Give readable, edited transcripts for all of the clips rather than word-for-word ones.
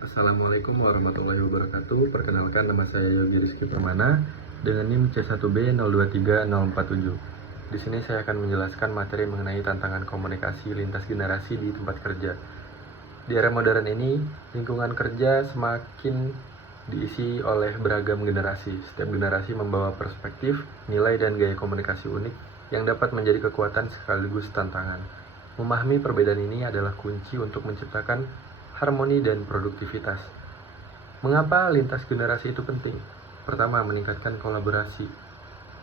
Assalamualaikum warahmatullahi wabarakatuh. Perkenalkan, nama saya Yogi Rizky Permana dengan NIM C1B023047. Di sini saya akan menjelaskan materi mengenai tantangan komunikasi lintas generasi di tempat kerja. Di era modern ini, lingkungan kerja semakin diisi oleh beragam generasi. Setiap generasi membawa perspektif, nilai, dan gaya komunikasi unik yang dapat menjadi kekuatan sekaligus tantangan. Memahami perbedaan ini adalah kunci untuk menciptakan harmoni dan produktivitas. Mengapa lintas generasi itu penting? Pertama, meningkatkan kolaborasi.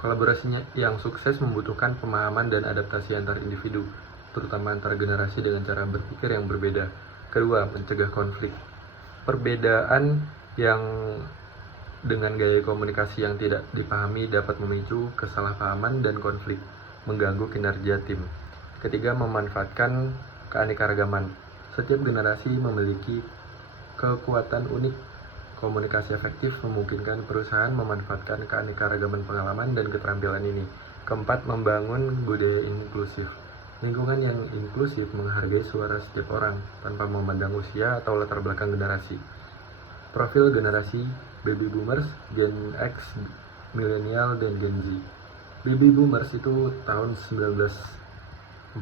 Kolaborasinya yang sukses membutuhkan pemahaman dan adaptasi antar individu, terutama antar generasi dengan cara berpikir yang berbeda. Kedua, mencegah konflik. Perbedaan yang dengan gaya komunikasi yang tidak dipahami dapat memicu kesalahpahaman dan konflik, mengganggu kinerja tim. Ketiga, memanfaatkan keanekaragaman. Setiap generasi memiliki kekuatan unik. Komunikasi efektif memungkinkan perusahaan memanfaatkan keanekaragaman pengalaman dan keterampilan ini. Keempat, membangun budaya inklusif. Lingkungan yang inklusif menghargai suara setiap orang tanpa memandang usia atau latar belakang generasi. Profil generasi Baby Boomers, Gen X, Millennial, dan Gen Z. Baby Boomers itu tahun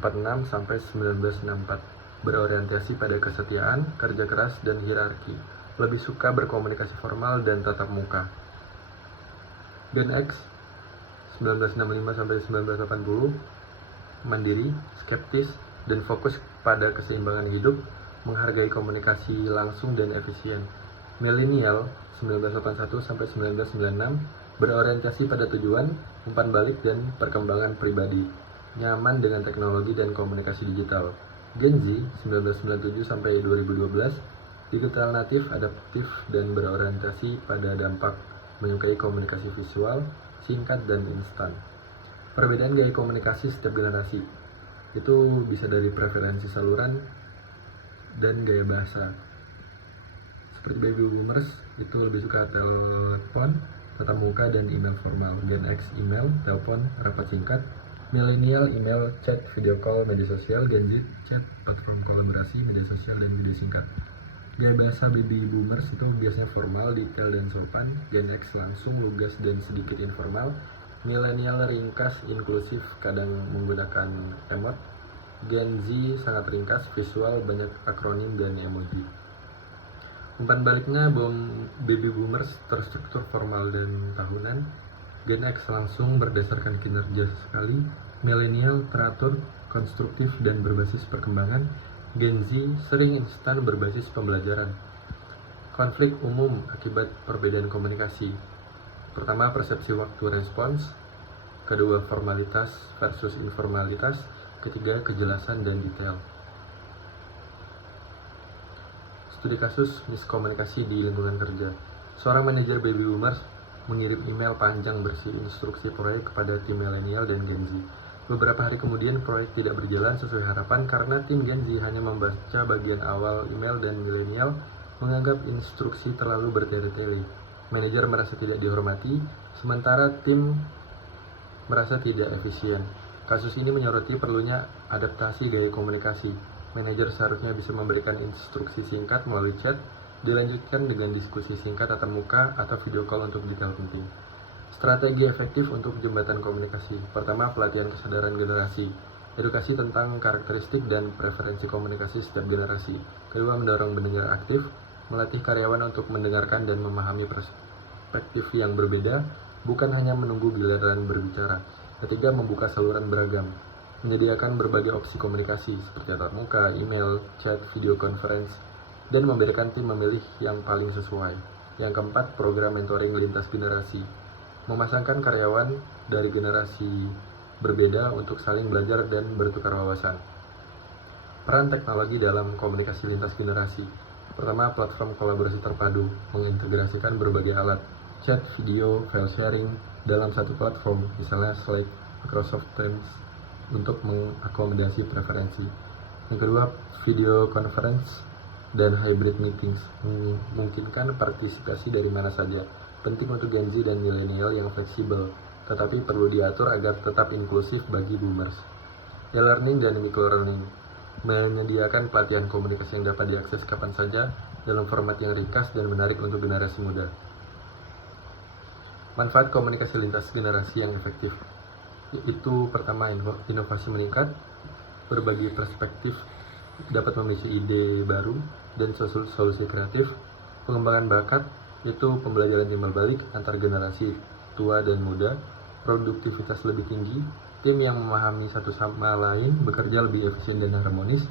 1946 sampai 1964. Berorientasi pada kesetiaan, kerja keras, dan hierarki. Lebih suka berkomunikasi formal dan tatap muka. Gen X 1965 sampai 1980 mandiri, skeptis, dan fokus pada keseimbangan hidup, menghargai komunikasi langsung dan efisien. Millennial 1981 sampai 1996 berorientasi pada tujuan, umpan balik, dan perkembangan pribadi. Nyaman dengan teknologi dan komunikasi digital. Gen Z 1997 sampai 2012 digital natif, adaptif, dan berorientasi pada dampak, menyukai komunikasi visual, singkat, dan instan. Perbedaan gaya komunikasi setiap generasi itu bisa dari preferensi saluran dan gaya bahasa. Seperti Baby Boomers itu lebih suka telepon, tatap muka, dan email formal. Gen X email, telepon, rapat singkat. Millennial email, chat, video call, media sosial. Gen Z chat, platform kolaborasi, media sosial, dan video singkat. Gaya bahasa Baby Boomers itu biasanya formal, detail, dan sopan. Gen X langsung, lugas, dan sedikit informal. Millennial ringkas, inklusif, kadang menggunakan emot. Gen Z sangat ringkas, visual, banyak akronim dan emoji. Umpan baliknya, Baby Boomers terstruktur formal dan tahunan. Gen X langsung berdasarkan kinerja sekali. Millennial teratur, konstruktif, dan berbasis perkembangan. Gen Z sering instan, berbasis pembelajaran. Konflik umum akibat perbedaan komunikasi. Pertama, persepsi waktu respons. Kedua, formalitas versus informalitas. Ketiga, kejelasan dan detail. Studi kasus miskomunikasi di lingkungan kerja. Seorang manajer Baby Boomers mengirim email panjang berisi instruksi proyek kepada tim milenial dan Gen Z. Beberapa hari kemudian proyek tidak berjalan sesuai harapan karena tim Gen Z hanya membaca bagian awal email dan milenial menganggap instruksi terlalu bertele-tele. Manajer merasa tidak dihormati, sementara tim merasa tidak efisien. Kasus ini menyoroti perlunya adaptasi gaya komunikasi. Manajer seharusnya bisa memberikan instruksi singkat melalui chat, dilanjutkan dengan diskusi singkat tatap muka atau video call untuk detail penting. Strategi efektif untuk jembatan komunikasi. Pertama, pelatihan kesadaran generasi. Edukasi tentang karakteristik dan preferensi komunikasi setiap generasi. Kedua, mendorong pendengar aktif. Melatih karyawan untuk mendengarkan dan memahami perspektif yang berbeda, bukan hanya menunggu giliran berbicara. Ketiga, membuka saluran beragam. Menyediakan berbagai opsi komunikasi seperti tatap muka, email, chat, video conference, dan memberikan tim memilih yang paling sesuai. Yang keempat, program mentoring lintas generasi. Memasangkan karyawan dari generasi berbeda untuk saling belajar dan bertukar wawasan. Peran teknologi dalam komunikasi lintas generasi. Pertama, platform kolaborasi terpadu, mengintegrasikan berbagai alat, chat, video, file sharing dalam satu platform, misalnya Slack, Microsoft Teams, untuk mengakomodasi preferensi. Yang kedua, video conference dan hybrid meetings, memungkinkan partisipasi dari mana saja. Penting untuk Gen Z dan milenial yang fleksibel, tetapi perlu diatur agar tetap inklusif bagi boomers. E-learning dan micro-learning, menyediakan pelatihan komunikasi yang dapat diakses kapan saja dalam format yang ringkas dan menarik untuk generasi muda. Manfaat komunikasi lintas generasi yang efektif, yaitu pertama, inovasi meningkat, berbagi perspektif, dapat memicu ide baru dan solusi kreatif, pengembangan bakat, yaitu pembelajaran timbal balik antar generasi tua dan muda, produktivitas lebih tinggi, tim yang memahami satu sama lain bekerja lebih efisien dan harmonis,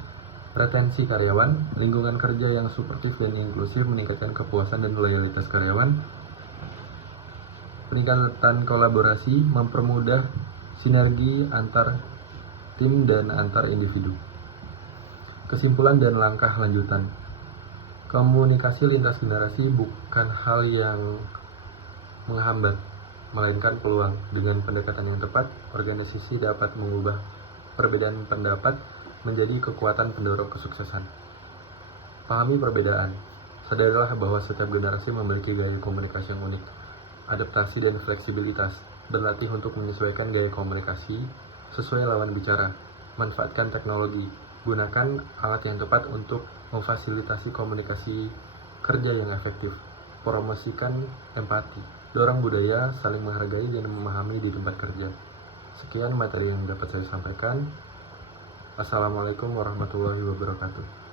retensi karyawan, lingkungan kerja yang suportif dan inklusif meningkatkan kepuasan dan loyalitas karyawan, peningkatan kolaborasi, mempermudah sinergi antar tim dan antar individu. Kesimpulan dan langkah lanjutan. Komunikasi lintas generasi bukan hal yang menghambat, melainkan peluang. Dengan pendekatan yang tepat, organisasi dapat mengubah perbedaan pendapat menjadi kekuatan pendorong kesuksesan. Pahami perbedaan. Sadarilah bahwa setiap generasi memiliki gaya komunikasi yang unik. Adaptasi dan fleksibilitas. Berlatih untuk menyesuaikan gaya komunikasi sesuai lawan bicara. Manfaatkan teknologi. Gunakan alat yang tepat untuk memfasilitasi komunikasi kerja yang efektif. Promosikan empati. Dorong budaya saling menghargai dan memahami di tempat kerja. Sekian materi yang dapat saya sampaikan. Assalamualaikum warahmatullahi wabarakatuh.